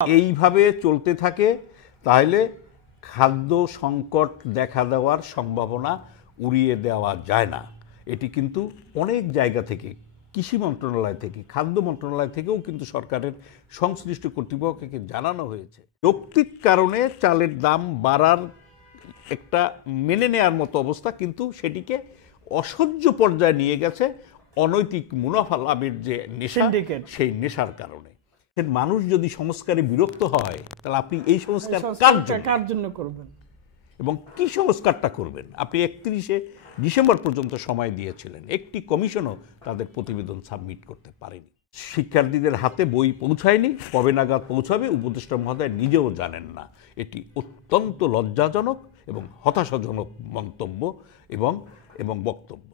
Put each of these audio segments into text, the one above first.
এইভাবে চলতে থাকে তাহলে খাদ্য সংকট দেখা দেওয়ার সম্ভাবনা উড়িয়ে দেওয়া যায় না। এটি কিন্তু অনেক জায়গা থেকে, কৃষি মন্ত্রণালয় থেকে, খাদ্য মন্ত্রণালয় থেকেও কিন্তু সরকারের সংশ্লিষ্ট কর্তৃপক্ষকে জানানো হয়েছে। যৌক্তিক কারণে চালের দাম বাড়ার একটা মেনে নেওয়ার মতো অবস্থা, কিন্তু সেটিকে অসহ্য পর্যায়ে নিয়ে গেছে অনৈতিক মুনাফা লাভের যে নেশা, সেই নেশার কারণে। মানুষ যদি সংস্কারে বিরক্ত হয় তাহলে আপনি এই সংস্কার কার জন্য করবেন এবং কি সংস্কারটা করবেন? আপনি 31শে ডিসেম্বর পর্যন্ত সময় দিয়েছিলেন, একটি কমিশনও তাদের প্রতিবেদন সাবমিট করতে পারেনি। শিক্ষার্থীদের হাতে বই পৌঁছায়নি, কবে নাগাদ পৌঁছাবে উপদেষ্টা মহোদয় নিজেও জানেন না। এটি অত্যন্ত লজ্জাজনক এবং হতাশাজনক মন্তব্য এবং বক্তব্য।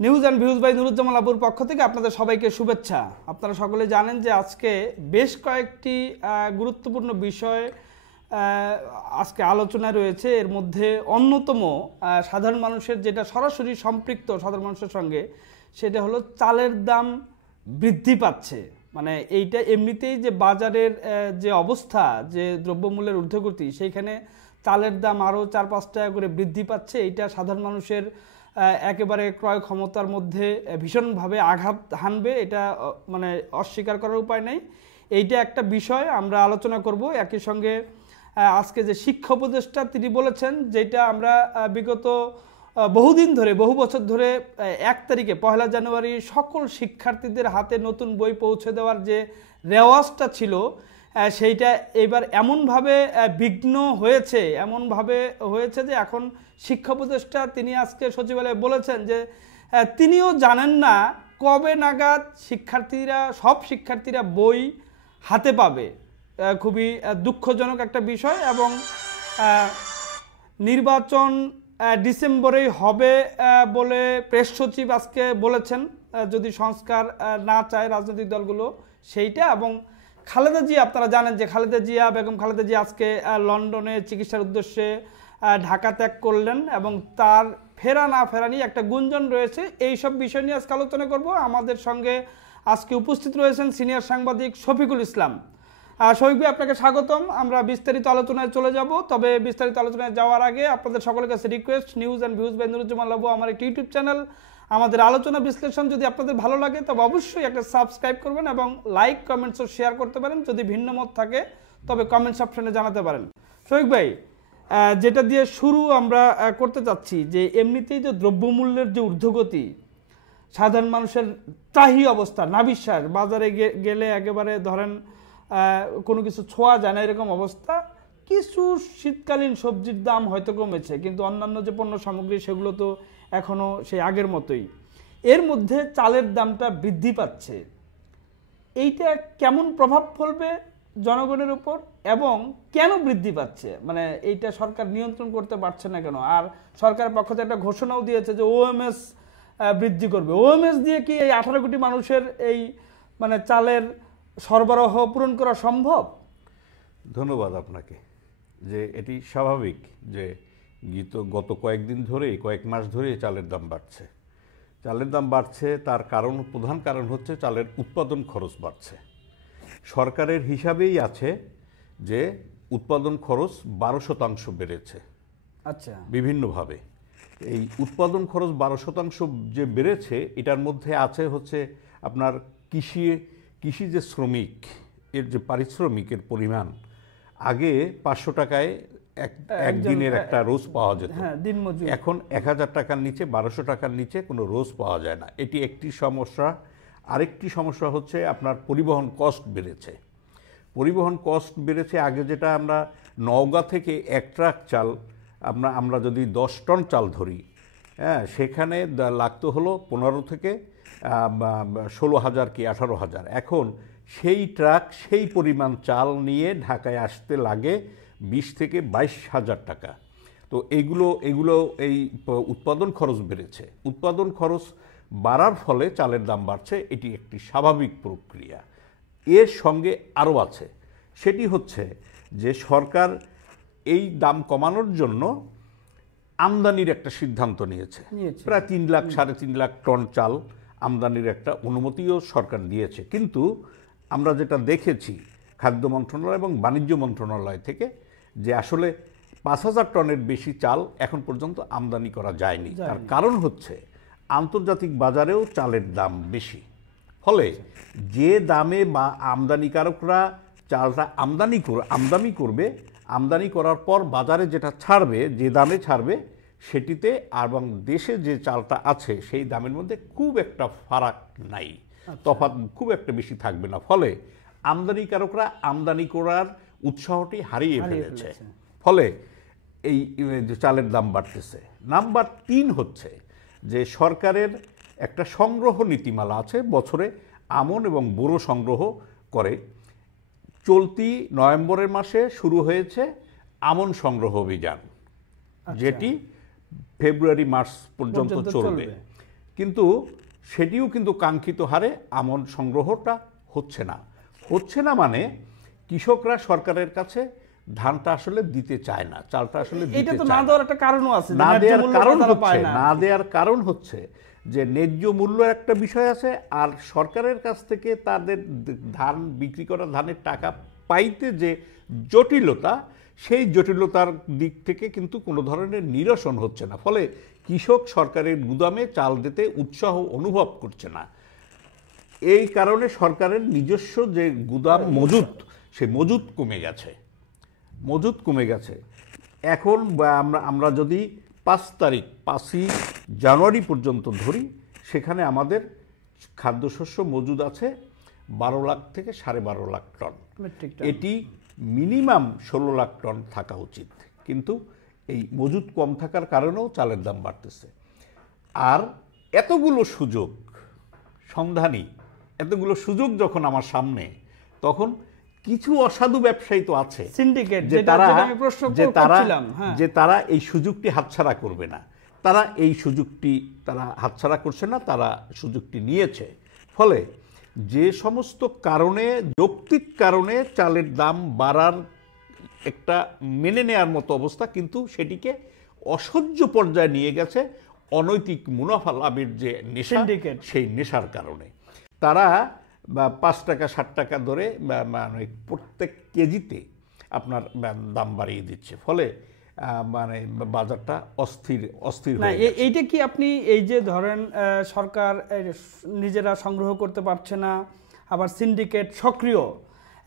News and views by Nuruzzaman আবুর পক্ষ থেকে আপনাদের সবাইকে শুভেচ্ছা। আপনারা সকলে জানেন যে আজকে বেশ কয়েকটি গুরুত্বপূর্ণ বিষয় আজকে আলোচনায় রয়েছে। এর মধ্যে অন্যতম সাধারণ মানুষের যেটা সরাসরি সম্পৃক্ত সাধারণ মানুষের সঙ্গে, সেটা হলো চালের দাম বৃদ্ধি পাচ্ছে। মানে এইটা এমনিতেই যে বাজারের যে অবস্থা, যে দ্রব্যমূল্যের ঊর্ধ্বগতি, সেইখানে চালের দাম আরও 4-5 টাকা করে বৃদ্ধি পাচ্ছে। এইটা সাধারণ মানুষের একেবারে ক্রয় ক্ষমতার মধ্যে ভীষণভাবে আঘাত হানবে, এটা মানে অস্বীকার করার উপায় নেই। এইটা একটা বিষয় আমরা আলোচনা করব। একই সঙ্গে আজকে যে শিক্ষা উপদেষ্টা তিনি বলেছেন, যেটা আমরা বিগত বহুদিন ধরে, বহু বছর ধরে 1 তারিখে 1 জানুয়ারি সকল শিক্ষার্থীদের হাতে নতুন বই পৌঁছে দেওয়ার যে রেওয়াজটা ছিল, সেইটা এবার এমনভাবে বিঘ্ন হয়েছে, যে এখন শিক্ষা উপদেষ্টা তিনি আজকে সচিবালয়ে বলেছেন যে তিনিও জানেন না কবে নাগাদ সব শিক্ষার্থীরা বই হাতে পাবে। খুবই দুঃখজনক একটা বিষয়। এবং নির্বাচন ডিসেম্বরেই হবে বলে প্রেস সচিব আজকে বলেছেন, যদি সংস্কার না চায় রাজনৈতিক দলগুলো সেইটা। এবং খালেদা জিয়া, আপনারা জানেন যে বেগম খালেদা জিয়া আজকে লন্ডনে চিকিৎসার উদ্দেশ্যে ঢাকা ত্যাগ করলেন এবং তার ফেরা না ফেরা নিয়ে একটা গুঞ্জন রয়েছে। এই সব বিষয় নিয়ে আজকে আলোচনা করব। আমাদের সঙ্গে আজকে উপস্থিত রয়েছেন সিনিয়র সাংবাদিক শফিকুল ইসলাম। শফিক ভাই, আপনাকে স্বাগতম। আমরা বিস্তারিত আলোচনায় চলে যাব। তবে বিস্তারিত আলোচনায় যাওয়ার আগে আপনাদের সকলের কাছে request, news and views by Nuruzzaman Abu আমার একটি ইউটিউব চ্যানেল। আমাদের আলোচনা বিশ্লেষণ যদি আপনাদের ভালো লাগে তবে অবশ্যই একটা সাবস্ক্রাইব করবেন এবং লাইক, কমেন্টস ও শেয়ার করতে পারেন। যদি ভিন্ন মত থাকে তবে কমেন্টস অপশনে জানাতে পারেন। শফিক ভাই, যেটা দিয়ে শুরু আমরা করতে চাচ্ছি, যে এমনিতেই যে দ্রব্যমূল্যের যে ঊর্ধ্বগতি, সাধারণ মানুষের ত্রাহি অবস্থা, নাভিশ্বাস, বাজারে গেলে একেবারে ধরেন কোনো কিছু ছোঁয়া যায় না এরকম অবস্থা। কিছু শীতকালীন সবজির দাম হয়তো কমেছে, কিন্তু অন্যান্য যে পণ্য সামগ্রী সেগুলো তো এখনও সেই আগের মতোই। এর মধ্যে চালের দামটা বৃদ্ধি পাচ্ছে। এইটা কেমন প্রভাব ফেলবে জনগণের উপর এবং কেন বৃদ্ধি পাচ্ছে? মানে এইটা সরকার নিয়ন্ত্রণ করতে পারছে না কেন? আর সরকারের পক্ষ থেকে একটা ঘোষণাও দিয়েছে যে ওএমএস বৃদ্ধি করবে। ওএমএস দিয়ে কি এই 18 কোটি মানুষের এই মানে চালের সরবরাহ পূরণ করা সম্ভব? ধন্যবাদ আপনাকে। যে এটি স্বাভাবিক যে গত কয়েক মাস ধরে চালের দাম বাড়ছে। তার প্রধান কারণ হচ্ছে চালের উৎপাদন খরচ বাড়ছে। সরকারের হিসাবেই আছে যে উৎপাদন খরচ 12% বেড়েছে। আচ্ছা, বিভিন্নভাবে এই উৎপাদন খরচ 12% যে বেড়েছে, এটার মধ্যে আছে হচ্ছে আপনার কৃষি যে শ্রমিক, এর যে পারিশ্রমিকের পরিমাণ, আগে 500 টাকায় একদিনের একটা রোজ পাওয়া যেত, এখন 1000 টাকার নিচে, 1200 টাকার নিচে কোনো রোজ পাওয়া যায় না। এটি একটি সমস্যা। আরেকটি সমস্যা হচ্ছে আপনার পরিবহন কস্ট বেড়েছে। আগে যেটা আমরা নওগাঁ থেকে 1 ট্রাক চাল আমরা যদি 10 টন চাল ধরি, হ্যাঁ, সেখানে লাগতো হলো 15 থেকে 16,000 কি 18,000। এখন সেই ট্রাক সেই পরিমাণ চাল নিয়ে ঢাকায় আসতে লাগে 20 থেকে 22,000 টাকা। তো এগুলো এই উৎপাদন খরচ বেড়েছে। উৎপাদন খরচ বাড়ার ফলে চালের দাম বাড়ছে, এটি একটি স্বাভাবিক প্রক্রিয়া। এর সঙ্গে আরও আছে, সেটি হচ্ছে যে সরকার এই দাম কমানোর জন্য আমদানির একটা সিদ্ধান্ত নিয়েছে। প্রায় 3 লাখ 3.5 লাখ টন চাল আমদানির একটা অনুমতিও সরকার দিয়েছে। কিন্তু আমরা যেটা দেখেছি খাদ্য মন্ত্রণালয় এবং বাণিজ্য মন্ত্রণালয় থেকে, যে আসলে 5,000 টনের বেশি চাল এখন পর্যন্ত আমদানি করা যায়নি। তার কারণ হচ্ছে আন্তর্জাতিক বাজারেও চালের দাম বেশি। ফলে যে দামে বা আমদানিকারকরা চালটা আমদানি করার পর বাজারে যেটা ছাড়বে, যে দামে ছাড়বে, সেটিতে এবং দেশে যে চালটা আছে সেই দামের মধ্যে খুব একটা ফারাক নাই, তফাৎ খুব একটা বেশি থাকবে না। ফলে আমদানিকারকরা আমদানি করার উৎসাহটি হারিয়ে ফেলেছে। ফলে এই চালের দাম বাড়তেছে। নাম্বার 3 হচ্ছে যে সরকারের একটা সংগ্রহ নীতিমালা আছে, বছরে আমন এবং বোরো সংগ্রহ করে। চলতি নভেম্বরের মাসে শুরু হয়েছে আমন সংগ্রহ অভিযান, যেটি ফেব্রুয়ারি মার্চ পর্যন্ত চলবে। কিন্তু সেটিও কিন্তু কাঙ্ক্ষিত হারে আমন সংগ্রহটা হচ্ছে না। মানে কৃষকরা সরকারের কাছে ধানটা আসলে দিতে চায় না, চালটা আসলে দিতে চায় না। না দেওয়ার একটা কারণও আছে। না দেওয়ার কারণ হচ্ছে যে ন্যায্য মূল্য একটা বিষয় আছে, আর সরকারের কাছ থেকে তাদের ধান বিক্রি করা ধানের টাকা পাইতে যে জটিলতা, সেই জটিলতার দিক থেকে কিন্তু কোনো ধরনের নিরসন হচ্ছে না। ফলে কৃষক সরকারের গুদামে চাল দিতে উৎসাহ অনুভব করছে না। এই কারণে সরকারের নিজস্ব যে গুদাম মজুত, সে মজুত কমে গেছে। এখন আমরা যদি 5ই জানুয়ারি পর্যন্ত ধরি, সেখানে আমাদের খাদ্যশস্য মজুদ আছে 12 লাখ থেকে 12.5 লাখ টন। এটি মিনিমাম 16 লাখ টন থাকা উচিত, কিন্তু এই মজুদ কম থাকার কারণেও চালের দাম বাড়তেছে। আর এতগুলো সুযোগ যখন আমার সামনে, তখন কিছু অসাধু ব্যবসায়ী তো আছে, সিন্ডিকেট, যে তারা এই সুযোগটি হাতছাড়া করবে না। তারা এই সুযোগটি হাতছাড়া করছে না, তারা সুযোগটি নিয়েছে। ফলে যে সমস্ত কারণে, যৌক্তিক কারণে চালের দাম বাড়ার একটা মেনে নেয়ার মতো অবস্থা, কিন্তু সেটিকে অসহ্য পর্যায়ে নিয়ে গেছে অনৈতিক মুনাফা লাভের যে নেশা, সেই নেশার কারণে তারা 5 টাকা 60 টাকা ধরে প্রত্যেক কেজিতে আপনার দাম বাড়িয়ে দিচ্ছে। ফলে মানে বাজারটা অস্থির হয়ে গেছে। এইটা কি আপনি এই যে ধরেন সরকার নিজেরা সংগ্রহ করতে পারছে না, আবার সিন্ডিকেট সক্রিয়,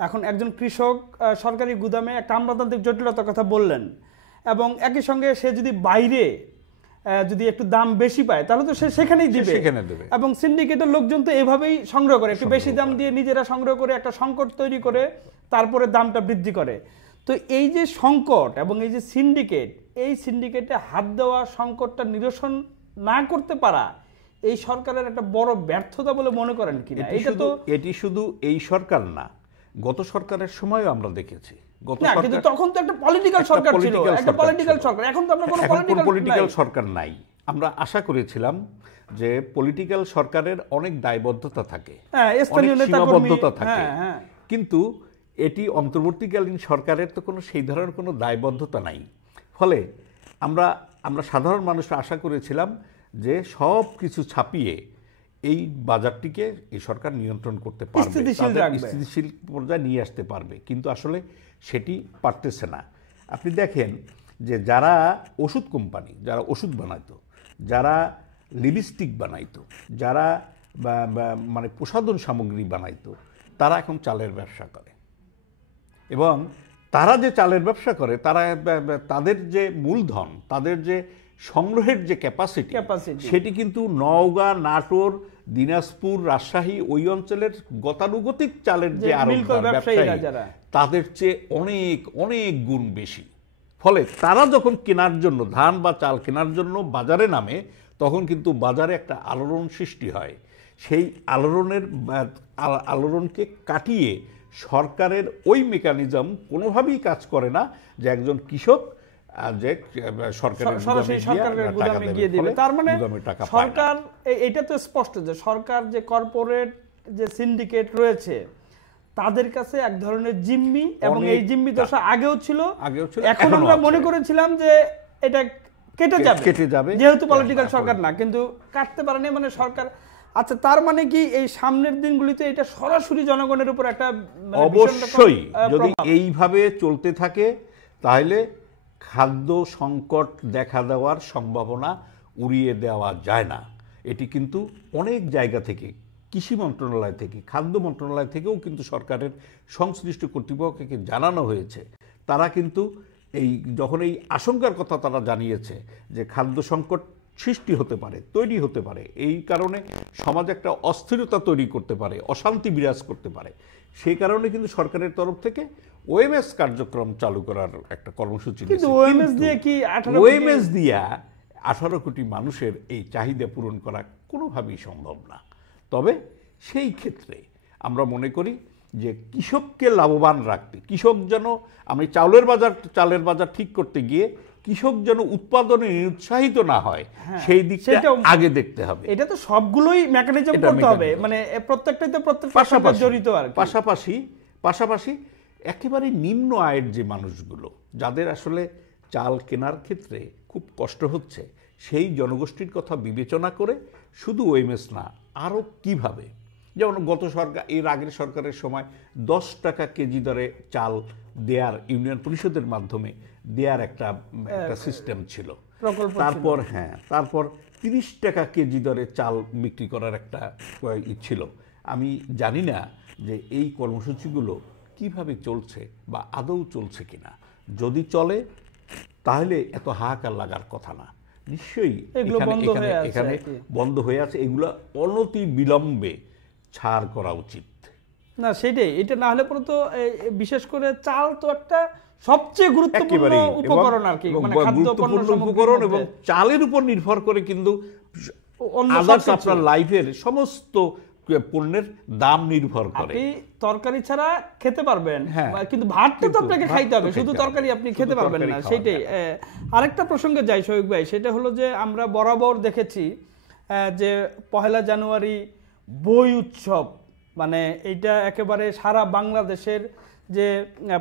এখন একজন কৃষক সরকারি গুদামে একটা আমলাতান্ত্রিক জটিলতার কথা বললেন, এবং একই সঙ্গে সে যদি বাইরে যদি একটু দাম বেশি পায়, তাহলে তো সে সেখানেই দিবে। এবং সিন্ডিকেটের লোকজন তো এভাবেই সংগ্রহ করে, একটু বেশি দাম দিয়ে নিজেরা সংগ্রহ করে একটা সংকট তৈরি করে তারপরে দামটা বৃদ্ধি করে। তো এই যে সংকট এবং এই যে সিন্ডিকেটে হাত দেওয়া, সংকটটা নিরসন না করতে পারা, এই সরকারের একটা বড় ব্যর্থতা বলে মনে করেন কিনা? এটি শুধু এই সরকার না, গত সরকারের সময়ও আমরা দেখেছি। কিন্তু তখন তো একটা পলিটিক্যাল সরকার ছিল, একটা পলিটিক্যাল সরকার। এখন তো আমরা কোনো পলিটিক্যাল সরকার নাই। আমরা আশা করেছিলাম যে পলিটিক্যাল সরকারের অনেক দায়বদ্ধতা থাকে, সীমাবদ্ধতা থাকে, কিন্তু এটি অন্তর্বর্তীকালীন সরকারের তো সেই ধরনের কোনো দায়বদ্ধতা নাই। ফলে আমরা সাধারণ মানুষ আশা করেছিলাম যে সব কিছু ছাপিয়ে এই বাজারটিকে এই সরকার নিয়ন্ত্রণ করতে পারবে, স্থিতিশীল পর্যায়ে নিয়ে আসতে পারবে, কিন্তু আসলে সেটি পারতেছে না। আপনি দেখেন যে যারা ওষুধ কোম্পানি, যারা ওষুধ বানাইতো, যারা লিপস্টিক বানাইতো, যারা মানে প্রসাধন সামগ্রী বানাইতো, তারা এখন চালের ব্যবসা করে। এবং তারা যে চালের ব্যবসা করে, তাদের যে মূলধন, তাদের যে সংগ্রহের যে ক্যাপাসিটি, সেটি কিন্তু নওগাঁ, নাটোর, দিনাজপুর, রাজশাহী, ওই অঞ্চলের গতানুগতিক চালের যে ব্যবসায়ী, তাদের চেয়ে অনেক অনেক গুণ বেশি। ফলে তারা যখন কেনার জন্য, ধান বা চাল কেনার জন্য বাজারে নামে, তখন কিন্তু বাজারে একটা আলোড়ন সৃষ্টি হয়। সেই আলোড়নকে কাটিয়ে সরকারের ওই মেকানিজম কোনোভাবেই কাজ করে না যে একজন কৃষক যে সরকারের গুদামে গিয়ে দিবে। তার মানে সরকার, এটা তো স্পষ্ট যে সরকার যে কর্পোরেট যে সিন্ডিকেট রয়েছে, তাদের কাছে এক ধরনের জিম্মি, এবং এই জিম্মি দশা আগেও ছিল। এখন আমরা মনে করেছিলাম যে এটা কেটে যাবে যেহেতু পলিটিক্যাল সরকার না, কিন্তু কাটতে পারেনি মানে সরকার। আচ্ছা, তার মানে কি এই সামনের দিনগুলিতে এটা সরাসরি জনগণের উপর একটা অবশ্যই যদি এইভাবে চলতে থাকে তাহলে খাদ্য সংকট দেখা দেওয়ার সম্ভাবনা উড়িয়ে দেওয়া যায় না। এটি কিন্তু অনেক জায়গা থেকে, কৃষি মন্ত্রণালয় থেকে, খাদ্য মন্ত্রণালয় থেকেও কিন্তু সরকারের সংশ্লিষ্ট কর্তৃপক্ষকে জানানো হয়েছে। তারা কিন্তু যখন এই আশঙ্কার কথা তারা জানিয়েছে যে খাদ্য সংকট সৃষ্টি হতে পারে, তৈরি হতে পারে, এই কারণে সমাজে একটা অস্থিরতা তৈরি করতে পারে, অশান্তি বিরাজ করতে পারে, সেই কারণে কিন্তু সরকারের তরফ থেকে ওএমএস কার্যক্রম চালু করার একটা কর্মসূচি নিয়েছে। ওএমএস দিয়া 18 কোটি মানুষের এই চাহিদা পূরণ করা কোনোভাবেই সম্ভব না। তবে সেই ক্ষেত্রে আমরা মনে করি যে কৃষককে লাভবান রাখতে, কৃষক যেন, আমি চালের বাজার ঠিক করতে গিয়ে কৃষক যেন উৎপাদনে নিরুৎসাহিত না হয়, সেই দিকটা আগে দেখতে হবে। এটা তো সবগুলোই মেকানিজম করতে হবে, মানে প্রত্যেকটাই তো প্রত্যেকটার সাথে জড়িত। আর পাশাপাশি একেবারে নিম্ন আয়ের যে মানুষগুলো, যাদের আসলে চাল কেনার ক্ষেত্রে খুব কষ্ট হচ্ছে, সেই জনগোষ্ঠীর কথা বিবেচনা করে শুধু ওএমএস না, আরও কিভাবে, যেমন এর আগের সরকারের সময় 10 টাকা কেজি দরে চাল দেয়ার, ইউনিয়ন পরিষদের মাধ্যমে দেয়ার একটা সিস্টেম ছিল। তারপর 30 টাকা কেজি দরে চাল বিক্রি করার একটা ছিল। আমি জানি না যে এই কর্মসূচিগুলো কিভাবে চলছে বা আদৌ চলছে কিনা। যদি চলে তাহলে এত হাহাকার লাগার কথা না। নিশ্চয়ই এখানে বন্ধ হয়ে আছে, এগুলো অনতি বিলম্বে ছাড় করা উচিত। না সেটাই, এটা না হলে পরে তো বিশেষ করে চাল তো একটা সবচেয়ে গুরুত্বপূর্ণ উপকরণ আর কি, মানে গুরুত্বপূর্ণ উপকরণ, এবং চালের উপর নির্ভর করে কিন্তু আপনার লাইফের সমস্ত পণ্যের দাম নির্ভর করে। আপনি তরকারি ছাড়া খেতে পারবেন, কিন্তু ভাতটা তো আপনাকে খাইতে হবে, শুধু তরকারি আপনি খেতে পারবেন না। সেটাই। আরেকটা প্রসঙ্গে যাই শহীদ ভাই, সেটা হলো যে আমরা বরাবর দেখেছি যে 1 জানুয়ারি বই উৎসব, মানে এইটা একেবারে সারা বাংলাদেশের যে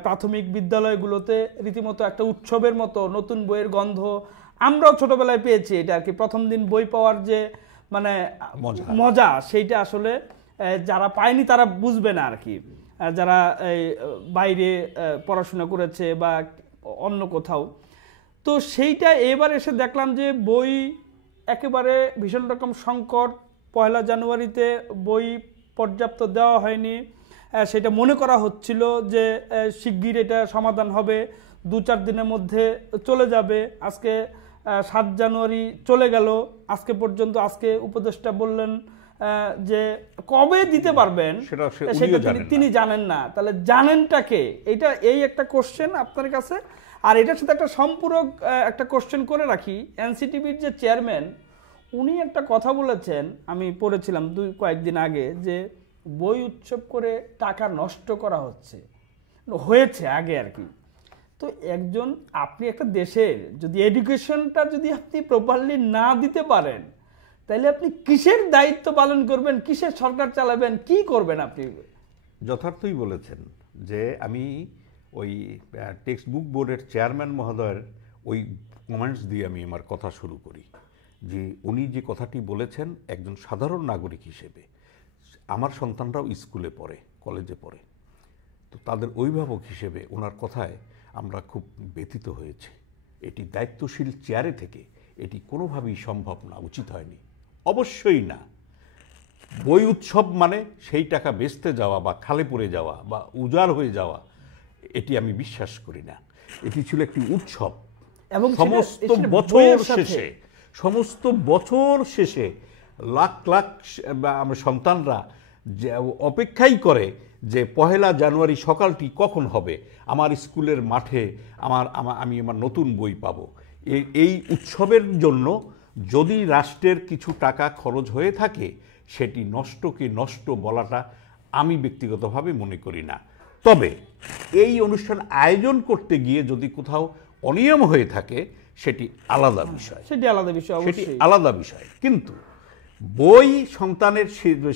প্রাথমিক বিদ্যালয়গুলোতে রীতিমতো একটা উৎসবের মতো, নতুন বইয়ের গন্ধ আমরাও ছোটবেলায় পেয়েছি। এটা আর কি প্রথম দিন বই পাওয়ার যে মানে মজা, সেইটা আসলে যারা পায়নি তারা বুঝবে না আর কি, যারা বাইরে পড়াশোনা করেছে বা অন্য কোথাও। তো সেইটা এবার এসে দেখলাম যে বই একেবারে ভীষণ রকম সংকট। 1 জানুয়ারিতে বই পর্যাপ্ত দেওয়া হয়নি, সেটা মনে করা হচ্ছিল যে শিগগির এটা সমাধান হবে, 2-4 দিনের মধ্যে চলে যাবে। আজকে 7 জানুয়ারি চলে গেল, আজকে পর্যন্ত, আজকে উপদেষ্টা বললেন যে কবে দিতে পারবেন সেটা তিনি জানেন না। তাহলে জানেনটাকে, এই একটা কোশ্চেন আপনার কাছে। আর এটার সাথে একটা সম্পূরক একটা কোশ্চেন করে রাখি, এনসিটিভির যে চেয়ারম্যান, উনি একটা কথা বলেছেন, আমি পড়েছিলাম কয়েকদিন আগে, যে বই উৎসব করে টাকা নষ্ট করা হয়েছে আগে আর কি। তো আপনি একটা দেশের যদি এডুকেশনটা যদি আপনি প্রপারলি না দিতে পারেন, তাহলে আপনি কিসের দায়িত্ব পালন করবেন, কিসের সরকার চালাবেন, কি করবেন আপনি? যথার্থই বলেছেন যে আমি ওই টেক্সট বুক বোর্ডের চেয়ারম্যান মহোদয়ের ওই কমেন্টস দিয়ে আমি আমার কথা শুরু করি, যে উনি যে কথাটি বলেছেন, একজন সাধারণ নাগরিক হিসেবে আমার সন্তানরাও স্কুলে পড়ে, কলেজে পড়ে, তো তাদের অভিভাবক হিসেবে ওনার কথায় আমরা খুব ব্যথিত হয়েছি। এটি দায়িত্বশীল চেয়ারে থেকে এটি কোনোভাবেই সম্ভব না, উচিত হয়নি, অবশ্যই না। বই উৎসব মানে সেই টাকা বেচতে যাওয়া বা খালে পড়ে যাওয়া বা উজাড় হয়ে যাওয়া, এটি আমি বিশ্বাস করি না। এটি ছিল একটি উৎসব, এবং সমস্ত বছর শেষে লাখ লাখ সন্তানরা অপেক্ষাই করে যে 1 জানুয়ারি সকালটি কখন হবে, আমার স্কুলের মাঠে আমি আমার নতুন বই পাব। এই উৎসবের জন্য যদি রাষ্ট্রের কিছু টাকা খরচ হয়ে থাকে, সেটি নষ্টকে নষ্ট বলাটা আমি ব্যক্তিগতভাবে মনে করি না। তবে এই অনুষ্ঠান আয়োজন করতে গিয়ে যদি কোথাও অনিয়ম হয়ে থাকে, সেটি আলাদা বিষয়। কিন্তু বই সন্তানের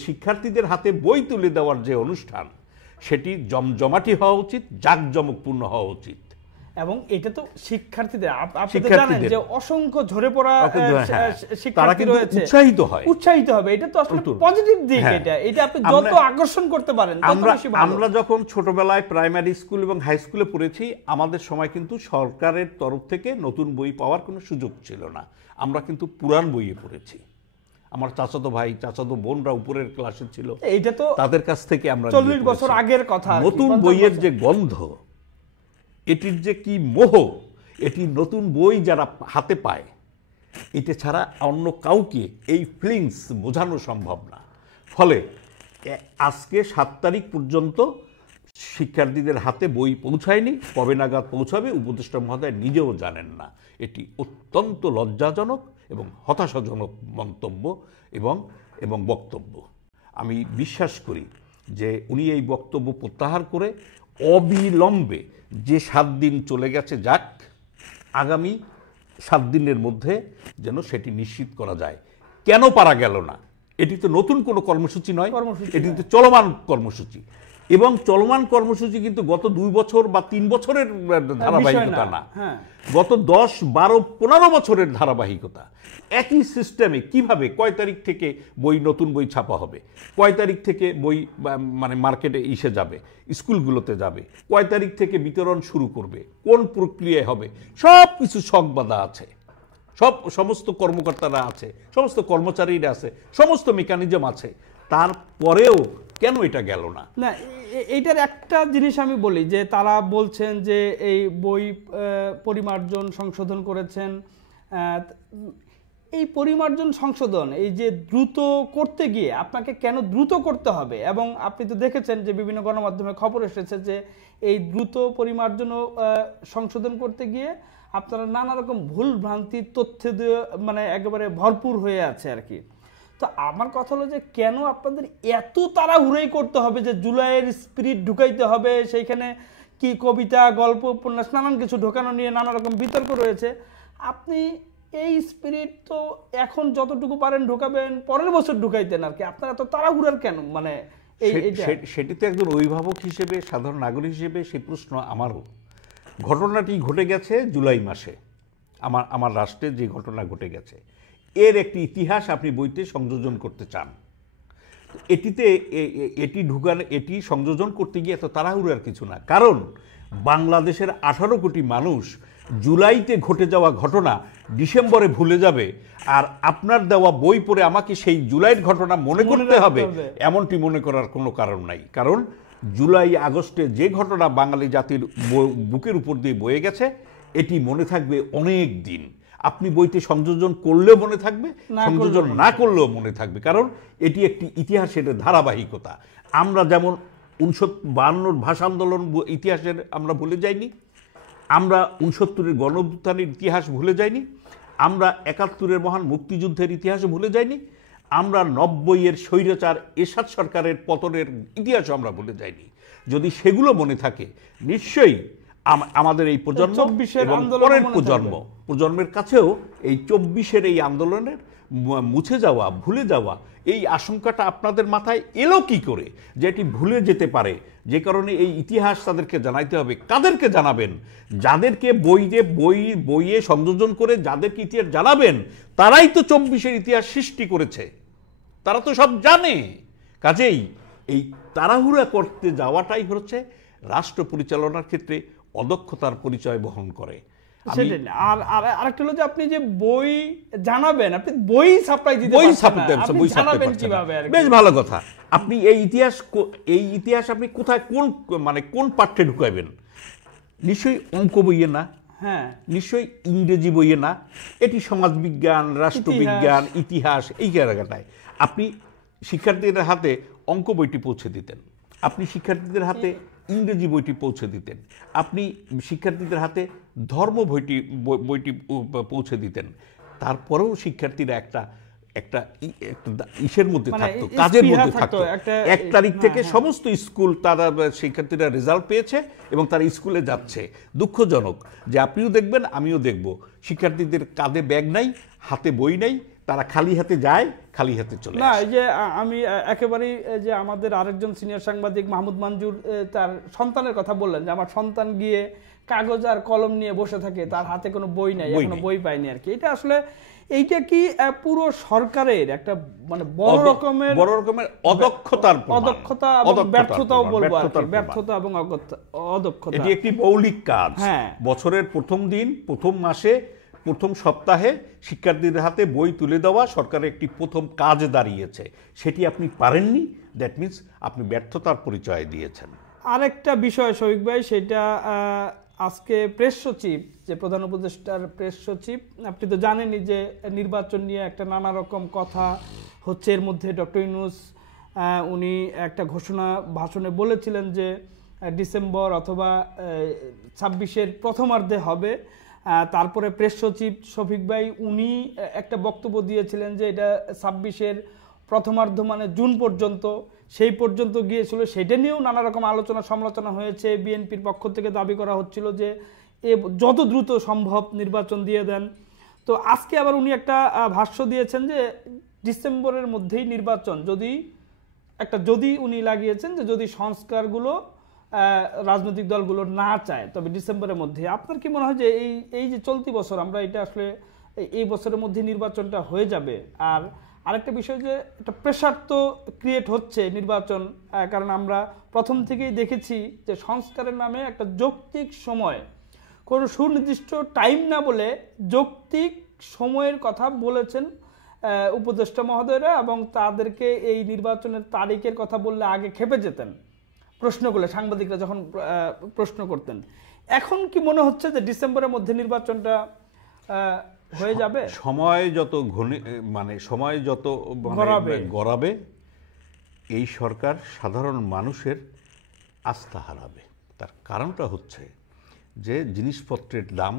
শিক্ষার্থীদের হাতে বই তুলে দেওয়ার যে অনুষ্ঠান, সেটি জমজমাটি হওয়া উচিত, জাঁকজমকপূর্ণ হওয়া উচিত। এবং এটা তো শিক্ষার্থীদের আপনি তো জানেন যে অসংখ্য ঝরে পড়া শিক্ষার্থী রয়েছে, উৎসাহিত হবে। এটা তো আসলে পজিটিভ দিক। এটা আপনি যত আকর্ষণ করতে পারেন তত বেশি ভালো। আমরা যখন ছোটবেলায় প্রাইমারি স্কুল এবং হাই স্কুলে পড়েছি, আমাদের সময় কিন্তু সরকারের তরফ থেকে নতুন বই পাওয়ার কোনো সুযোগ ছিল না। আমরা কিন্তু পুরান বইয়ে পড়েছি। আমার চাচাতো ভাই, চাচাতো বোনরা উপরের ক্লাসে ছিল, এইটা তো তাদের কাছ থেকে আমরা 40 বছর আগের কথা। নতুন বইয়ের যে গন্ধ, এটির যে কি মোহ, এটি নতুন বই যারা হাতে পায়, এটা ছাড়া অন্য কাউকে এই ফিলিংস বোঝানো সম্ভব না। ফলে আজকে 7 তারিখ পর্যন্ত শিক্ষার্থীদের হাতে বই পৌঁছায়নি। কবে নাগাদ পৌঁছাবে উপদেষ্টা মহোদয় নিজেও জানেন না। এটি অত্যন্ত লজ্জাজনক এবং হতাশাজনক মন্তব্য এবং বক্তব্য। আমি বিশ্বাস করি যে উনি এই বক্তব্য প্রত্যাহার করে অবিলম্বে যে 7 দিন চলে গেছে যাক, আগামী 7 দিনের মধ্যে যেন সেটি নিশ্চিত করা যায়। কেন পারা গেল না? এটি তো নতুন কোনো কর্মসূচি নয়, এটি তো চলমান কর্মসূচি। এবং চলমান কর্মসূচি কিন্তু গত 2 বছর বা 3 বছরের ধারাবাহিকতা না, গত 10, 12, 15 বছরের ধারাবাহিকতা। একই সিস্টেমে কিভাবে কয় তারিখ থেকে নতুন বই ছাপা হবে, কয় তারিখ থেকে বই মানে মার্কেটে এসে যাবে, স্কুলগুলোতে যাবে, কয় তারিখ থেকে বিতরণ শুরু করবে, কোন প্রক্রিয়ায় হবে, সব কিছু ছক বাঁধা আছে। সমস্ত কর্মকর্তারা আছে, সমস্ত কর্মচারীরা আছে, সমস্ত মেকানিজম আছে। তারপরেও কেন এটা গেল না? না, এইটার একটা জিনিস আমি বলি যে তারা বলছেন যে এই বই পরিমার্জন সংশোধন করেছেন। এই পরিমার্জন সংশোধন এই যে দ্রুত করতে গিয়ে আপনাকে কেন দ্রুত করতে হবে? এবং আপনি তো দেখেছেন যে বিভিন্ন গণমাধ্যমে খবর এসেছে যে এই দ্রুত পরিমার্জন সংশোধন করতে গিয়ে আপনারা নানা রকম ভুল ভ্রান্তি তথ্য দিয়ে মানে একেবারে ভরপুর হয়ে আছে আর কি। তো আমার কথা হলো যে কেন আপনাদের এত তাড়াহুড়োই করতে হবে যে জুলাইয়ের স্পিরিট ঢুকাইতে হবে, সেইখানে কি কবিতা, গল্প, উপন্যাস নানান কিছু ঢোকানো নিয়ে নানা রকম বিতর্ক রয়েছে। আপনি এই স্পিরিট তো এখন যতটুকু পারেন ঢোকাবেন, পরের বছর ঢুকাইতেন আর কি। আপনারা এত তাড়াহুড়ার কেন? মানে সেটি তো একজন অভিভাবক হিসেবে, সাধারণ নাগরিক হিসেবে সেই প্রশ্ন আমারও। ঘটনাটি ঘটে গেছে জুলাই মাসে, আমার রাষ্ট্রে যে ঘটনা ঘটে গেছে, এর একটি ইতিহাস আপনি বইতে সংযোজন করতে চান। এটি সংযোজন করতে গিয়ে এত তাড়াহুড়ার কিছু না। কারণ বাংলাদেশের 18 কোটি মানুষ জুলাইতে ঘটে যাওয়া ঘটনা ডিসেম্বরে ভুলে যাবে, আর আপনার দেওয়া বই পড়ে আমাকে সেই জুলাইয়ের ঘটনা মনে করতে হবে এমনটি মনে করার কোনো কারণ নাই। কারণ জুলাই আগস্টে যে ঘটনা বাঙালি জাতির বুকের উপর দিয়ে বয়ে গেছে, এটি মনে থাকবে অনেক দিন। আপনি বইতে সংযোজন করলেও মনে থাকবে, সংযোজন না করলেও মনে থাকবে। কারণ এটি একটি ইতিহাসের ধারাবাহিকতা। আমরা যেমন 1952 ভাষা আন্দোলন ইতিহাসের আমরা ভুলে যাইনি, আমরা 69-এর গণঅভ্যুত্থানের ইতিহাস ভুলে যাইনি, আমরা 71-এর মহান মুক্তিযুদ্ধের ইতিহাস ভুলে যাইনি, আমরা 90-এর স্বৈরাচার এরশাদ সরকারের পতনের ইতিহাসও আমরা ভুলে যাইনি। যদি সেগুলো মনে থাকে, নিশ্চয়ই আমাদের এই প্রজন্ম এবং পরের প্রজন্মের কাছেও এই 24-এর এই আন্দোলনের মুছে যাওয়া, ভুলে যাওয়া, এই আশঙ্কাটা আপনাদের মাথায় এলো কি করে যে এটি ভুলে যেতে পারে? যে কারণে এই ইতিহাস তাদেরকে জানাইতে হবে। কাদেরকে জানাবেন? যাদেরকে বইয়ে সংযোজন করে যাদেরকে ইতিহাস জানাবেন, তারাই তো 24-এর ইতিহাস সৃষ্টি করেছে, তারা তো সব জানে। কাজেই এই তাড়াহুড়া করতে যাওয়াটাই হচ্ছে রাষ্ট্র পরিচালনার ক্ষেত্রে অদক্ষতার পরিচয় বহন করে। আর আরেকটা হলো যে আপনি যে বই জানাবেন, আপনি বই সাপ্লাই দিতে জানাবেন কিভাবে? বেশ ভালো কথা। আপনি এই ইতিহাস আপনি কোথায়, কোন পাঠ্যে ঢুকাবেন? নিশ্চয়ই অঙ্ক বইয়ে না, নিশ্চয়ই ইংরেজি বইয়ে না, এটি সমাজবিজ্ঞান, রাষ্ট্রবিজ্ঞান, ইতিহাস, এই জায়গাটায় আপনি শিক্ষার্থীদের হাতে অঙ্ক বইটি পৌঁছে দিতেন, আপনি শিক্ষার্থীদের হাতে ইংরেজি বইটি পৌঁছে দিতেন, আপনি শিক্ষার্থীদের হাতে ধর্ম বইটি পৌঁছে দিতেন। তারপরেও শিক্ষার্থীরা একটা ইসের মধ্যে থাকতো, কাজের মধ্যে থাকতো। 1 তারিখ থেকে সমস্ত স্কুল তারা শিক্ষার্থীরা রেজাল্ট পেয়েছে এবং তারা স্কুলে যাচ্ছে। দুঃখজনক যে আপনিও দেখবেন, আমিও দেখব, শিক্ষার্থীদের কাঁধে ব্যাগ নাই, হাতে বই নাই, তারা খালি হাতে যায়, খালি হাতে চলে না। আসে। এই যে আমি একেবারেই যে আমাদের আরেকজন সিনিয়র সাংবাদিক মাহমুদ মঞ্জুর তার সন্তানের কথা বললেন যে আমার সন্তান গিয়ে কাগজ আর কলম নিয়ে বসে থাকে, তার হাতে কোনো বই নাই, এখনো বই পায়নি আর কি। এটা আসলে এইটা কি পুরো সরকারের একটা মানে বড় রকমের অদক্ষতা এবং ব্যর্থতাও বলবো আর কি, ব্যর্থতা এবং অদক্ষতা। এটি একটি মৌলিক কাজ। বছরের প্রথম দিন, প্রথম মাসে, প্রথম সপ্তাহে শিক্ষার্থীদের হাতে বই তুলে দেওয়া সরকারের একটি প্রথম কাজ দাঁড়িয়েছে। সেটি আপনি পারেননি, দ্যাট মিনস আপনি ব্যর্থতার পরিচয় দিয়েছেন। আরেকটা বিষয় শফিক ভাই, সেটা আজকে প্রেস সচিব, যে প্রধান উপদেষ্টার প্রেস সচিব, আপনি তো জানেনই যে নির্বাচন নিয়ে একটা নানা রকম কথা হচ্ছে। এর মধ্যে ডক্টর ইউনূস উনি একটা ঘোষণা ভাষণে বলেছিলেন যে ডিসেম্বর অথবা 26-এর প্রথমার্ধে হবে। তারপরে প্রেস সচিব শফিক ভাই উনি একটা বক্তব্য দিয়েছিলেন যে এটা 26-এর প্রথমার্ধ মানে জুন পর্যন্ত, সেই পর্যন্ত গিয়েছিল। সেটা নিয়েও নানা রকম আলোচনা সমালোচনা হয়েছে। বিএনপির পক্ষ থেকে দাবি করা হচ্ছিল যে যত দ্রুত সম্ভব নির্বাচন দিয়ে দেন। তো আজকে আবার উনি একটা ভাষ্য দিয়েছেন যে ডিসেম্বরের মধ্যেই নির্বাচন, যদি উনি লাগিয়েছেন যে যদি সংস্কারগুলো রাজনৈতিক দলগুলো না চায় তবে ডিসেম্বরের মধ্যে। আপনার কি মনে হয় যে এই যে চলতি বছর আমরা এটা আসলে এই বছরের মধ্যে নির্বাচনটা হয়ে যাবে? আর আরেকটা বিষয় যে একটা প্রেশার তো ক্রিয়েট হচ্ছে নির্বাচন, কারণ আমরা প্রথম থেকেই দেখেছি যে সংস্কারের নামে একটা যৌক্তিক সময়, কোনো সুনির্দিষ্ট টাইম না বলে যৌক্তিক সময়ের কথা বলেছেন উপদেষ্টা মহোদয়রা, এবং তাদেরকে এই নির্বাচনের তারিখের কথা বললে আগে খেপে যেতেন প্রশ্ন করলে, সাংবাদিকরা যখন প্রশ্ন করতেন। এখন কি মনে হচ্ছে যে ডিসেম্বরের মধ্যে নির্বাচনটা হয়ে যাবে? সময় যত গড়াবে এই সরকার সাধারণ মানুষের আস্থা হারাবে। তার কারণটা হচ্ছে যে জিনিসপত্রের দাম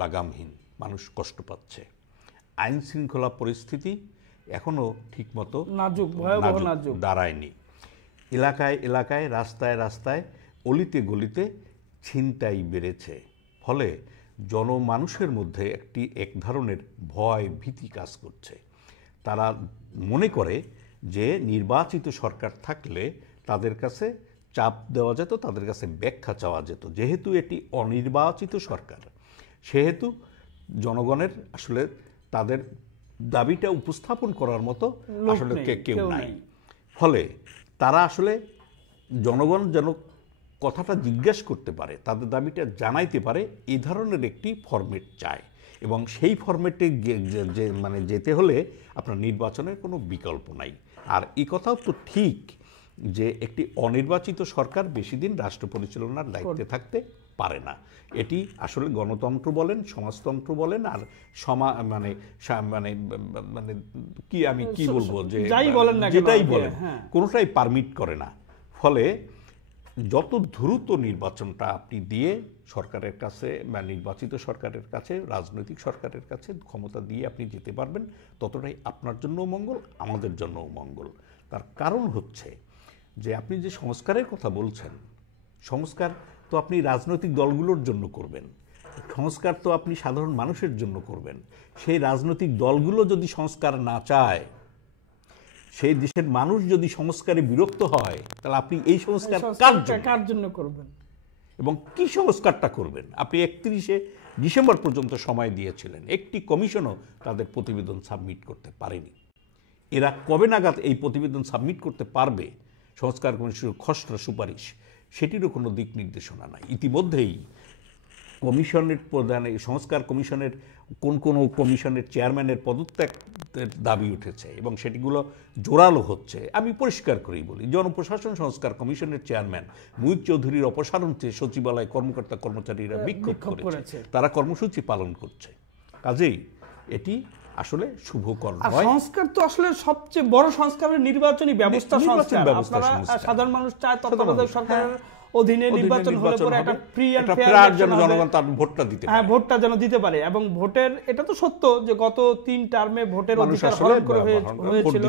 লাগামহীন, মানুষ কষ্ট পাচ্ছে, আইন শৃঙ্খলা পরিস্থিতি এখনো ঠিকমতো নাজুক দাঁড়ায়নি। এলাকায় এলাকায়, রাস্তায় রাস্তায়, অলিতে গলিতে ছিনতাই বেড়েছে। ফলে জনমানুষের মধ্যে এক ধরনের ভয় ভীতি কাজ করছে। তারা মনে করে যে নির্বাচিত সরকার থাকলে তাদের কাছে চাপ দেওয়া যেত, তাদের কাছে ব্যাখ্যা চাওয়া যেত। যেহেতু এটি অনির্বাচিত সরকার, সেহেতু জনগণের আসলে তাদের দাবিটা উপস্থাপন করার মতো আসলে কেউ নাই। ফলে তারা আসলে জনগণ যেন কথাটা জিজ্ঞাসা করতে পারে, তাদের দাবিটা জানাইতে পারে, এই ধরনের একটি ফরম্যাট চায়। এবং সেই ফরম্যাটে যেতে হলে আপনার নির্বাচনের কোনো বিকল্প নাই। আর এই কথাও তো ঠিক যে একটি অনির্বাচিত সরকার বেশি দিন রাষ্ট্র পরিচালনার দায়িত্বে থাকতে পারে না। এটি আসলে গণতন্ত্র বলেন, সমাজতন্ত্র বলেন, আর আমি কি বলবো, যে যেটাই বলেন, কোনোটাই পারমিট করে না। ফলে যত দ্রুত নির্বাচনটা আপনি দিয়ে সরকারের কাছে বা নির্বাচিত সরকারের কাছে, রাজনৈতিক সরকারের কাছে ক্ষমতা দিয়ে আপনি যেতে পারবেন, ততটাই আপনার জন্যও মঙ্গল, আমাদের জন্যও মঙ্গল। তার কারণ হচ্ছে যে আপনি যে সংস্কারের কথা বলছেন, সংস্কার তো আপনি রাজনৈতিক দলগুলোর জন্য করবেন, সংস্কার তো আপনি সাধারণ মানুষের জন্য করবেন। সেই রাজনৈতিক দলগুলো যদি সংস্কার না চায়, সেই দেশের মানুষ যদি সংস্কারে বিরক্ত হয়, তাহলে আপনি এই সংস্কার কার জন্য করবেন এবং কি সংস্কারটা করবেন? আপনি 31শে ডিসেম্বর পর্যন্ত সময় দিয়েছিলেন, একটি কমিশনও তাদের প্রতিবেদন সাবমিট করতে পারেনি। এরা কবে নাগাদ এই প্রতিবেদন সাবমিট করতে পারবে, সংস্কার কমিশনের খসড়া সুপারিশ, সেটিরও কোনো দিক নির্দেশনা নাই। ইতিমধ্যেই কমিশনের প্রধানে, সংস্কার কমিশনের কোন কমিশনের চেয়ারম্যানের পদত্যাগের দাবি উঠেছে এবং সেটিগুলো জোরালো হচ্ছে। আমি পরিষ্কার করেই বলি, জনপ্রশাসন সংস্কার কমিশনের চেয়ারম্যান মুহিত চৌধুরীর অপসারণ চেয়ে সচিবালয় কর্মকর্তা কর্মচারীরা বিক্ষোভ করেছে, তারা কর্মসূচি পালন করছে। কাজেই এটি আসলে শুভকর নয়। সংস্কার তো আসলে সবচেয়ে বড় সংস্কার নির্বাচনী ব্যবস্থা সংস্কার। আপনারা সাধারণ মানুষ চায় তত্ত্বাবধায়ক সরকারের অধীনে নির্বাচন হলে পরে একটা ফ্রি এন্ড ফেয়ার জনগণ তার ভোটটা দিতে পারে, ভোটটা যেন দিতে পারে। এবং ভোটের এটা তো সত্য যে গত 3 টার্মে ভোটের অধিকার হরণ করে হয়েছিল,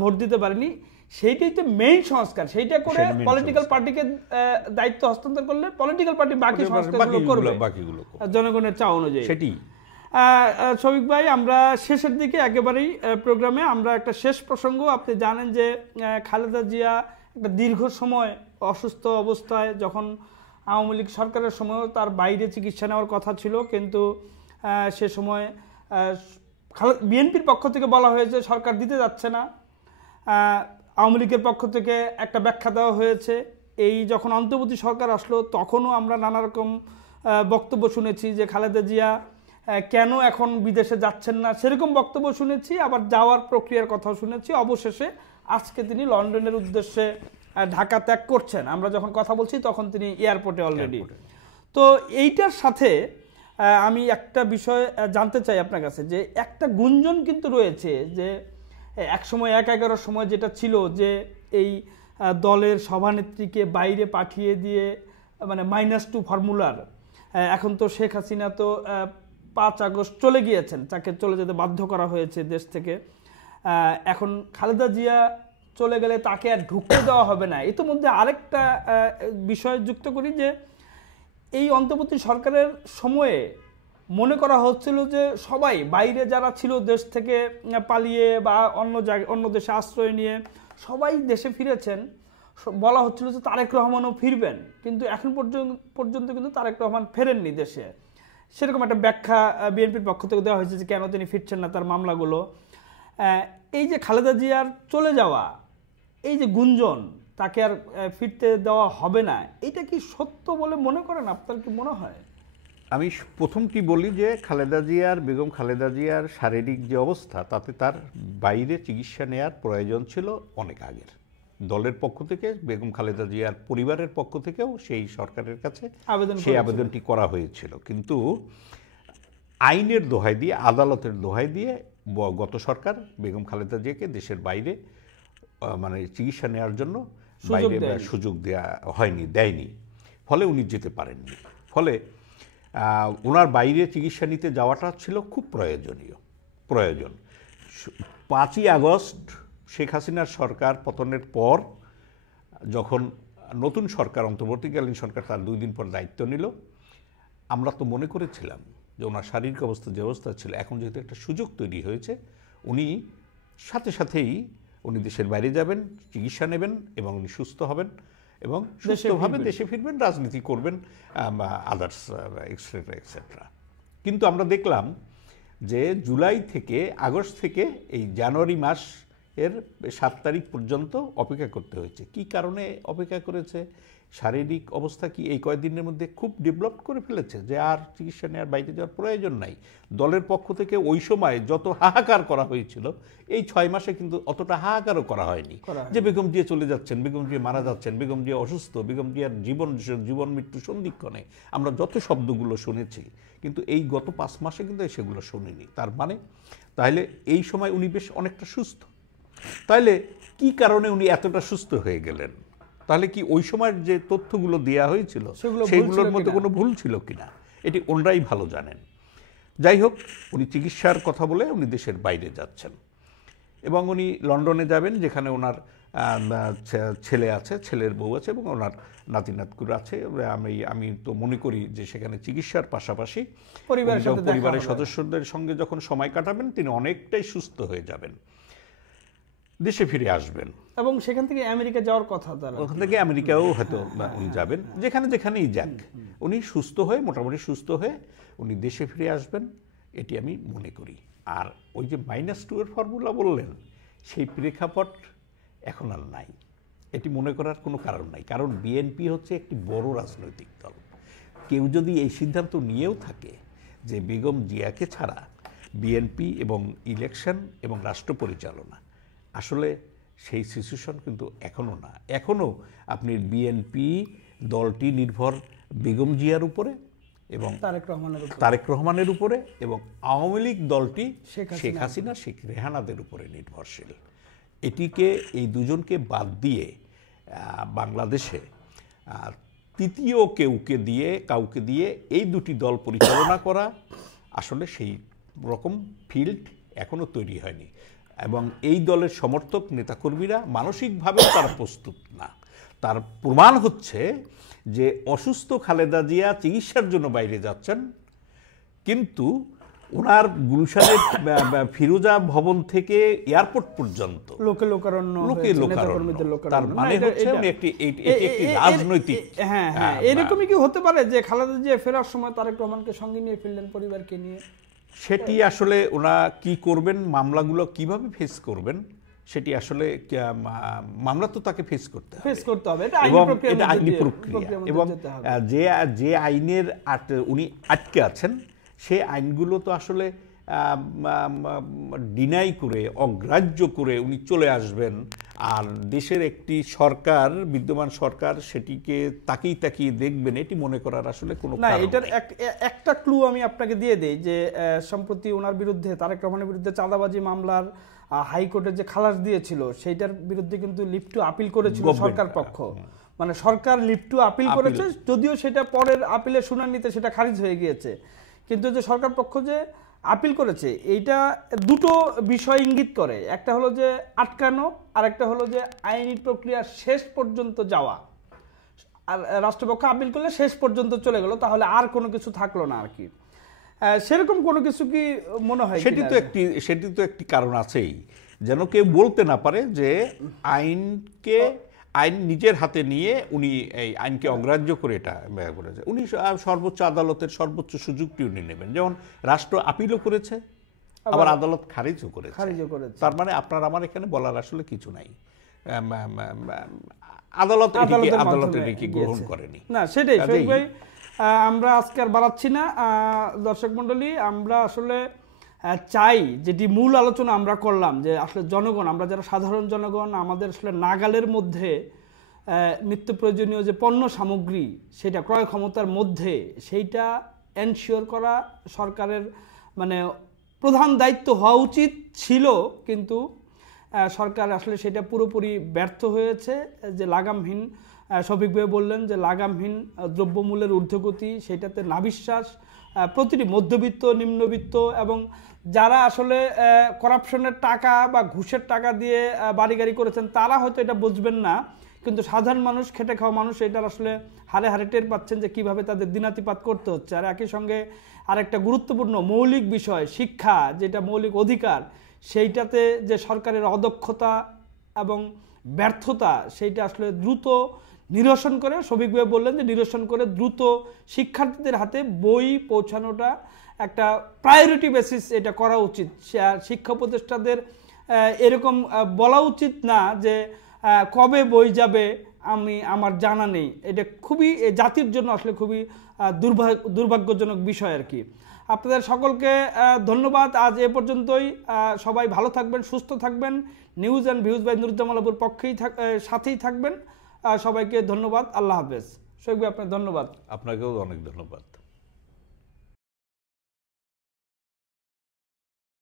ভোট দিতে পারেনি। সেইটাই তো মেইন সংস্কার। সেইটা করে পলিটিক্যাল পার্টিকে দায়িত্ব হস্তান্তর করলে পলিটিক্যাল পার্টি বাকি সংস্কারগুলো করবে জনগণের চাওয়া অনুযায়ী। সেটি শফিক ভাই, আমরা শেষের দিকে একেবারেই প্রোগ্রামে আমরা একটা শেষ প্রসঙ্গ, আপনি জানেন যে খালেদা জিয়া একটা দীর্ঘ সময় অসুস্থ অবস্থায়, যখন আওয়ামী লীগ সরকারের সময়ও তার বাইরে চিকিৎসা নেওয়ার কথা ছিল, কিন্তু সে সময় বিএনপির পক্ষ থেকে বলা হয়েছে সরকার দিতে যাচ্ছে না, আওয়ামী লীগের পক্ষ থেকে একটা ব্যাখ্যা দেওয়া হয়েছে। এই যখন অন্তর্বর্তী সরকার আসলো তখনও আমরা নানা রকম বক্তব্য শুনেছি যে খালেদা জিয়া কেন এখন বিদেশে যাচ্ছেন না, সেরকম বক্তব্য শুনেছি, আবার যাওয়ার প্রক্রিয়ার কথাও শুনেছি। অবশেষে আজকে তিনি লন্ডনের উদ্দেশ্যে ঢাকা ত্যাগ করছেন। আমরা যখন কথা বলছি তখন তিনি এয়ারপোর্টে অলরেডি। তো এইটার সাথে আমি একটা বিষয় জানতে চাই আপনার কাছে, যে একটা গুঞ্জন কিন্তু রয়েছে যে এক সময় 1-11 সময় যেটা ছিল যে এই দলের সভানেত্রীকে বাইরে পাঠিয়ে দিয়ে মানে -2 ফর্মুলার, এখন তো শেখ হাসিনা তো 5 আগস্ট চলে গিয়েছেন, তাকে চলে যেতে বাধ্য করা হয়েছে দেশ থেকে। এখন খালেদা জিয়া চলে গেলে তাকে আর ঢুকতে দেওয়া হবে না। ইতিমধ্যে আরেকটা বিষয় যুক্ত করি যে এই অন্তর্বর্তী সরকারের সময়ে মনে করা হচ্ছিল যে সবাই বাইরে যারা ছিল দেশ থেকে পালিয়ে বা অন্য দেশে আশ্রয় নিয়ে সবাই দেশে ফিরেছেন, বলা হচ্ছিল যে তারেক রহমানও ফিরবেন, কিন্তু এখন পর্যন্ত কিন্তু তারেক রহমান ফেরেননি দেশে। সেরকম একটা ব্যাখ্যা বিএনপির পক্ষ থেকে দেওয়া হয়েছে যে কেন তিনি ফিরছেন না, তার মামলাগুলো। এই যে খালেদা জিয়ার চলে যাওয়া, এই যে গুঞ্জন তাকে আর ফিরতে দেওয়া হবে না, এটা কি সত্য বলে মনে করেন? আপনার কি মনে হয়? আমি প্রথমটি বলি যে বেগম খালেদা জিয়ার শারীরিক যে অবস্থা, তাতে তার বাইরে চিকিৎসা নেওয়ার প্রয়োজন ছিল অনেক আগের। দলের পক্ষ থেকে, বেগম খালেদা জিয়ার পরিবারের পক্ষ থেকেও সেই সরকারের কাছে সেই আবেদনটি করা হয়েছিল, কিন্তু আইনের দোহাই দিয়ে, আদালতের দোহাই দিয়ে গত সরকার বেগম খালেদা জিয়াকে দেশের বাইরে মানে চিকিৎসা নেওয়ার জন্য বাইরে সুযোগ দেয়নি, ফলে উনি যেতে পারেননি। ফলে ওনার বাইরে চিকিৎসা নিতে যাওয়াটা ছিল খুব প্রয়োজন। 5ই আগস্ট শেখ হাসিনার সরকার পতনের পর যখন নতুন সরকার, অন্তর্বর্তীকালীন সরকার তার 2 দিন পর দায়িত্ব নিল, আমরা তো মনে করেছিলাম যে ওনার শারীরিক অবস্থা যে অবস্থা ছিল, এখন যেহেতু একটা সুযোগ তৈরি হয়েছে, উনি সাথেই উনি দেশের বাইরে যাবেন, চিকিৎসা নেবেন এবং উনি সুস্থ হবেন এবং সুস্থভাবে দেশে ফিরবেন, রাজনীতি করবেন, আদার্স এক্সেট্রা। কিন্তু আমরা দেখলাম যে জুলাই থেকে আগস্ট থেকে এই জানুয়ারি মাসের 7 তারিখ পর্যন্ত অপেক্ষা করতে হয়েছে। কি কারণে অপেক্ষা করেছে? শারীরিক অবস্থা কি এই কয়েকদিনের মধ্যে খুব ডেভেলপ করে ফেলেছে যে আর চিকিৎসা নেওয়ার বাইরে যাওয়ার প্রয়োজন নাই? দলের পক্ষ থেকে ওই সময় যত হাহাকার করা হয়েছিল, এই 6 মাসে কিন্তু অতটা হাহাকারও করা হয়নি যে বেগম জিয়া চলে যাচ্ছেন, বেগম জিয়া মারা যাচ্ছেন, বেগম জিয়া অসুস্থ, বেগম জিয়ার জীবন মৃত্যু সন্ধিক্ষণে আমরা যত শব্দগুলো শুনেছি, কিন্তু এই গত 5 মাসে কিন্তু সেগুলো শুনিনি। তার মানে তাহলে এই সময় উনি বেশ অনেকটা সুস্থ। তাহলে কি কারণে উনি এতটা সুস্থ হয়ে গেলেন? তাহলে কি ওই সময়ের যে তথ্যগুলো দেওয়া হয়েছিল সেগুলোর মধ্যে কোনো ভুল ছিল কিনা, এটি ওনারাই ভালো জানেন। যাই হোক, উনি চিকিৎসার কথা বলে উনি দেশের বাইরে যাচ্ছেন এবং উনি লন্ডনে যাবেন, যেখানে ওনার ছেলে আছে, ছেলের বউ আছে এবং ওনার নাতিনাতকুর আছে। আমি তো মনে করি যে সেখানে চিকিৎসার পাশাপাশি পরিবারের সদস্যদের সঙ্গে যখন সময় কাটাবেন, তিনি অনেকটাই সুস্থ হয়ে যাবেন, দেশে ফিরে আসবেন এবং সেখান থেকে আমেরিকা যাওয়ার কথা। ওখান থেকে আমেরিকাও হয়তো উনি যাবেন, যেখানেই যাক, উনি সুস্থ হয়ে, মোটামুটি সুস্থ হয়ে উনি দেশে ফিরে আসবেন, এটি আমি মনে করি। আর ওই যে -2 এর ফর্মুলা বললেন, সেই প্রেক্ষাপট এখন আর নাই, এটি মনে করার কোনো কারণ নাই। কারণ বিএনপি হচ্ছে একটি বড় রাজনৈতিক দল। কেউ যদি এই সিদ্ধান্ত নিয়েও থাকে যে বেগম জিয়াকে ছাড়া বিএনপি এবং ইলেকশন এবং রাষ্ট্র পরিচালনা, আসলে সেই সিচুয়েশন কিন্তু এখনও না। এখনও আপনি বিএনপি দলটি নির্ভর বেগম জিয়ার উপরে এবং তারেক রহমানের উপরে, এবং আওয়ামী লীগ দলটি শেখ হাসিনা, শেখ রেহানাদের উপরে নির্ভরশীল। এটিকে, এই দুজনকে বাদ দিয়ে বাংলাদেশে তৃতীয় কাউকে দিয়ে এই দুটি দল পরিচালনা করা আসলে সেই রকম ফিল্ড এখনও তৈরি হয়নি, এবং এই দলের সমর্থক নেতাকর্মীরা মানসিকভাবে তারা প্রস্তুত না। তার প্রমাণ হচ্ছে যে অসুস্থ খালেদা জিয়া চিকিৎসার জন্য বাইরে যাচ্ছেন, কিন্তু ওনার গুলশানের ফিরোজা ভবন থেকে এয়ারপোর্ট পর্যন্ত লোকে লোকারণ্য লোকে হয়েছে, লোকারণ্য। নেতাকর্মীদের লোকারণ্য। তার না, মানে এটা- হচ্ছে এটা- উনি একটি রাজনৈতিক হ্যাঁ হ্যাঁ এরকমই কি হতে পারে যে খালেদা জিয়া ফেরার সময় তারেক রহমানকে সঙ্গে নিয়ে ফিরলেন পরিবারকে নিয়ে? সেটি আসলে ওরা কি করবেন, মামলাগুলো কিভাবে ফেস করবেন, সেটি আসলে মামলা তো তাকে ফেস করতে হবে, ফেস করতে হবে, এটা আইনি এবং প্রক্রিয়ার এটা মধ্যে আইনি দিয়ে- প্রক্রিয়া, প্রক্রিয়ার মধ্যে এবং যেতে হবে। যে আইনের উনি আটকে আছেন সেই আইনগুলো তো আসলে ডিনাই করে, অগ্রাহ্য করে উনি চলে আসবেন, আর দেশের একটি সরকার, বিদ্যমান সরকার সেটিকে তাকিয়ে তাকিয়ে দেখবেন, এটি মনে করার আসলে কোনো না, কারণ এটার নেই। একটা ক্লু আমি আপনাকে দিয়ে দেই যে সম্প্রতি ওনার বিরুদ্ধে, তারেক রহমানের বিরুদ্ধে চাঁদাবাজি মামলার হাইকোর্টের যে খালাস দিয়েছিল সেইটার বিরুদ্ধে কিন্তু লিভ টু আপিল করেছিল Government, সরকার পক্ষ, মানে সরকার লিভ টু আপিল করেছে, যদিও সেটা পরের আপিলের শুনানিতে সেটা খারিজ হয়ে গিয়েছে, কিন্তু যে সরকার পক্ষ যে আপিল করেছে এইটা দুটো বিষয় ইঙ্গিত করে, একটা হলো যে আটকানো, আর একটা হলো যে আইনি প্রক্রিয়া শেষ পর্যন্ত যাওয়া। আর রাষ্ট্রপক্ষ আপিল করলে শেষ পর্যন্ত চলে গেল, তাহলে আর কোনো কিছু থাকলো না আর কি। সেরকম কোনো কিছু কি মনে হয় সেটি কিনা? তো একটি কারণ আছেই, যেন কেউ বলতে না পারে যে আইন নিজের হাতে নিয়ে উনি এই আইনকে অগ্রাহ্য করে এটা করেছে। উনি সর্বোচ্চ আদালতের সর্বোচ্চ সুযোগটি উনি নেবেন, যেমন রাষ্ট্র আপিলও করেছে, আবার আদালত খারিজও করেছে। তার মানে আপনার আমার এখানে বলার আসলে কিছু নাই, আদালত এটিকে গ্রহণ করেনি। না, সেটাই শহীদ ভাই, আমরা আজকে আর বাড়াচ্ছি না। দর্শক মণ্ডলী, আমরা আসলে চাই, যেটি মূল আলোচনা আমরা করলাম, যে আসলে জনগণ, আমরা যারা সাধারণ জনগণ, আমাদের আসলে নাগালের মধ্যে নিত্য প্রয়োজনীয় যে পণ্য সামগ্রী সেটা ক্রয় ক্ষমতার মধ্যে সেইটা এনশিওর করা সরকারের মানে প্রধান দায়িত্ব হওয়া উচিত ছিল, কিন্তু সরকার আসলে সেটা পুরোপুরি ব্যর্থ হয়েছে। যে লাগামহীন, শফিক ভাই বললেন যে লাগামহীন দ্রব্যমূল্যের ঊর্ধ্বগতি, সেটাতে নাভিশ্বাস প্রতিটি মধ্যবিত্ত, নিম্নবিত্ত এবং যারা আসলে করাপশনের টাকা বা ঘুষের টাকা দিয়ে বাড়ি গাড়ি করেছেন তারা হয়তো এটা বুঝবেন না, কিন্তু সাধারণ মানুষ, খেটে খাওয়া মানুষ এটার আসলে হারে হারে টের পাচ্ছেন যে কিভাবে তাদের দিনাতিপাত করতে হচ্ছে। আর একই সঙ্গে আরেকটা গুরুত্বপূর্ণ মৌলিক বিষয় শিক্ষা, যেটা মৌলিক অধিকার, সেইটাতে যে সরকারের অদক্ষতা এবং ব্যর্থতা, সেইটা আসলে দ্রুত নিরসন করে, শফিক ভাই বললেন যে নিরসন করে দ্রুত শিক্ষার্থীদের হাতে বই পৌঁছানোটা একটা প্রায়োরিটি বেসিস এটা করা উচিত। শিক্ষা উপদেষ্টাদের এরকম বলা উচিত না যে কবে বই যাবে আমার জানা নেই। এটা খুবই জাতির জন্য আসলে খুবই দুর্ভাগ্যজনক বিষয় আর কি। আপনাদের সকলকে ধন্যবাদ। আজ এ পর্যন্তই। সবাই ভালো থাকবেন, সুস্থ থাকবেন। News and views by Nuruzzaman আবুর পক্ষেই সাথেই থাকবেন। সবাইকে ধন্যবাদ। আল্লাহ হাফেজ। শফিক ভাই, আপনার ধন্যবাদ। আপনাকেও অনেক ধন্যবাদ।